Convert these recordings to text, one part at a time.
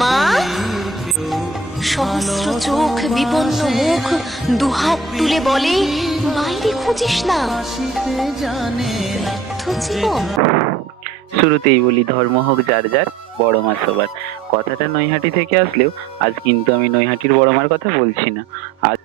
মা? সহস্র চোখ বিপন্ন মুখ দুহাত তুলে বলে বাইরে খুঁজিস না। শুরুতেই বলি ধর্ম হোক যার যার বড় মা সবার। কথাটা নৈহাটি থেকে আসলেও আজ কিন্তু আমি নৈহাটির বড় মার কথা বলছি না। আজ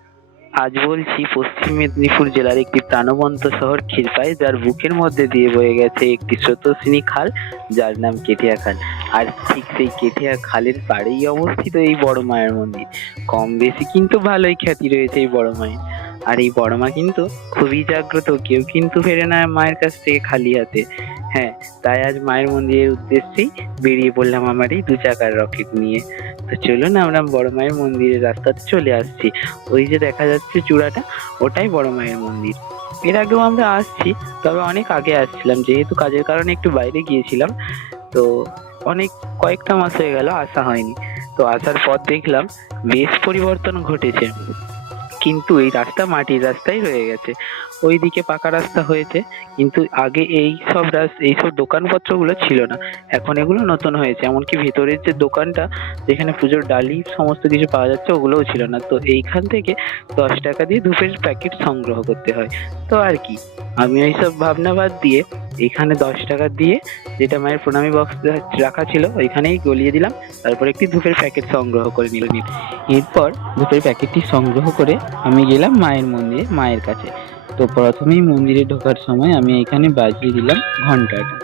আজ বলছি পশ্চিম মেদিনীপুর জেলার একটি প্রাণবন্ত শহর ক্ষীরপাই, যার বুকের মধ্যে দিয়ে বয়ে গেছে একটি স্রোতস্বিনী খাল, যার নাম কেটিয়া খাল। আর ঠিক সেই কেটিয়া খালের পাড়েই অবস্থিত এই বড় মায়ের মন্দির। কম বেশি কিন্তু ভালোই খ্যাতি রয়েছে এই বড় মায়ের। আর এই বড় মা কিন্তু খুবই জাগ্রত, কেউ কিন্তু ফেরে না মায়ের কাছ থেকে খালি হাতে। হ্যাঁ তাই আজ মায়ের মন্দিরের উদ্দেশ্যেই বেরিয়ে পড়লাম আমার এই দু চাকার রকেট নিয়ে। তো চলুন আমরা বড় মায়ের মন্দিরের রাস্তাতে চলে আসছি। ওই যে দেখা যাচ্ছে চূড়াটা, ওটাই বড় মায়ের মন্দির। এর আগেও আমরা আসছি, তবে অনেক আগে আসছিলাম, যেহেতু কাজের কারণে একটু বাইরে গিয়েছিলাম। তো অনেক কয়েকটা মাস হয়ে গেল, আসা হয়নি। তো আসার পর দেখলাম বেশ পরিবর্তন ঘটেছে। কিন্তু এই রাস্তা মাটির রাস্তাই রয়ে গেছে। ওইদিকে পাকা রাস্তা হয়েছে, কিন্তু আগে এই সব রাস এইসব দোকানপত্রগুলো ছিল না। এখন এগুলো নতুন হয়েছে। এমনকি ভিতরের যে দোকানটা, যেখানে পুজোর ডালি সমস্ত কিছু পাওয়া যাচ্ছে, ওগুলোও ছিল না। তো এইখান থেকে দশ টাকা দিয়ে ধূপের প্যাকেট সংগ্রহ করতে হয়। তো আর কি আমি ওইসব ভাবনা বাদ দিয়ে এখানে দশ টাকা দিয়ে যেটা মায়ের প্রণামী বক্স রাখা ছিল, ওইখানেই গলিয়ে দিলাম। তারপর একটি ধূপের প্যাকেট সংগ্রহ করে নিল এরপর ধূপের প্যাকেটটি সংগ্রহ করে আমি গেলাম মায়ের মন্দিরে, মায়ের কাছে। তো প্রথমেই মন্দিরে ঢোকার সময় আমি এখানে বাজিয়ে দিলাম ঘন্টাটা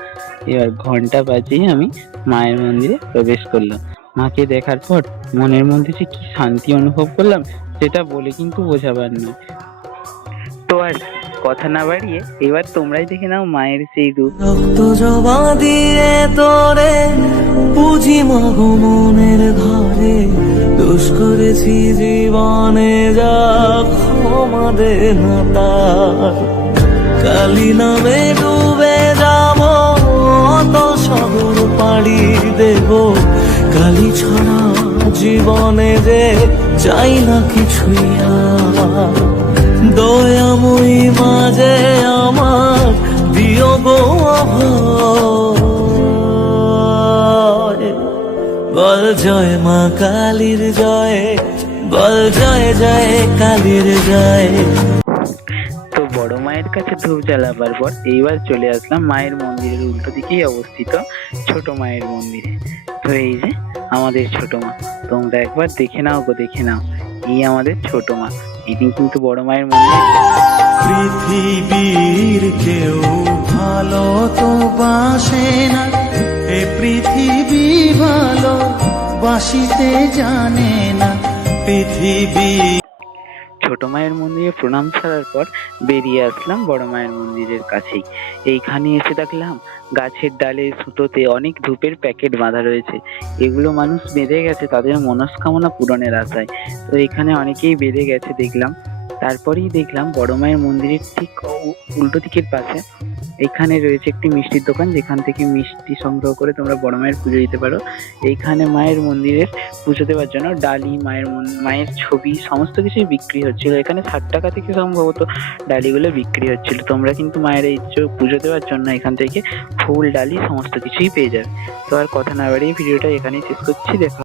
এবার ঘণ্টা বাজিয়ে আমি মায়ের মন্দিরে প্রবেশ করলাম। মাকে দেখার পর মনের মধ্যে যে কি শান্তি অনুভব করলাম, সেটা বলে কিন্তু বোঝাবার নয়। তো আর কথা না বাড়িয়ে এবার তোমরাই দেখে নাও মায়ের সেই রূপ। রক্ত জবা দিয়ে তোরে পুঁজি মাগো মনের ঘরে। দোষ করেছি জীবনে যা ক্ষমা দে না তার। কালি নামে ডুবে যাব অত সাগর পাড়ি দেব। কালি ছাড়া জীবনে যে চাই না কিছুই দয়াময়ী মাঝে আমার দিও বল জয় মা কালীর জয়, বল জয় জয় কালীর জয়। তো বড় মায়ের কাছে ধূপ জ্বালাবার পর এইবার চলে আসলাম মায়ের মন্দিরের উল্টো দিকেই অবস্থিত ছোট মায়ের মন্দিরে। তো এই যে আমাদের ছোট মা, তোমরা একবার দেখে নাও গো, দেখে নাও। এই আমাদের ছোট মা। ইনি কিন্তু বড় মায়ের মনে পৃথিবীর কেউ ভালো তো বাসে না। এ পৃথিবী ভালো, বাসিতে জানে না। পৃথিবী ছোট মায়ের মন্দিরে প্রণাম ছাড়ার পর বেরিয়ে আসলাম বড় মায়ের মন্দিরের কাছেই। এইখানে এসে দেখলাম গাছের ডালে সুতোতে অনেক ধূপের প্যাকেট বাঁধা রয়েছে। এগুলো মানুষ বেঁধে গেছে তাদের মনস্কামনা পূরণের আশায়। তো এখানে অনেকেই বেঁধে গেছে দেখলাম। তারপরেই দেখলাম বড় মায়ের মন্দিরের ঠিক উল্টো দিকের পাশে এখানে রয়েছে একটি মিষ্টির দোকান, যেখান থেকে মিষ্টি সংগ্রহ করে তোমরা বড় মায়ের পুজো দিতে পারো। এইখানে মায়ের মন্দিরের পুজো দেওয়ার জন্য ডালি, মায়ের মায়ের ছবি, সমস্ত কিছুই বিক্রি হচ্ছিল। এখানে ষাট টাকা থেকে সম্ভবত ডালিগুলো বিক্রি হচ্ছিল। তোমরা কিন্তু মায়ের এই পুজো দেওয়ার জন্য এখান থেকে ফুল, ডালি, সমস্ত কিছুই পেয়ে যাবে। তো আর কথা না বাড়িয়ে ভিডিওটা এখানেই শেষ করছি। দেখা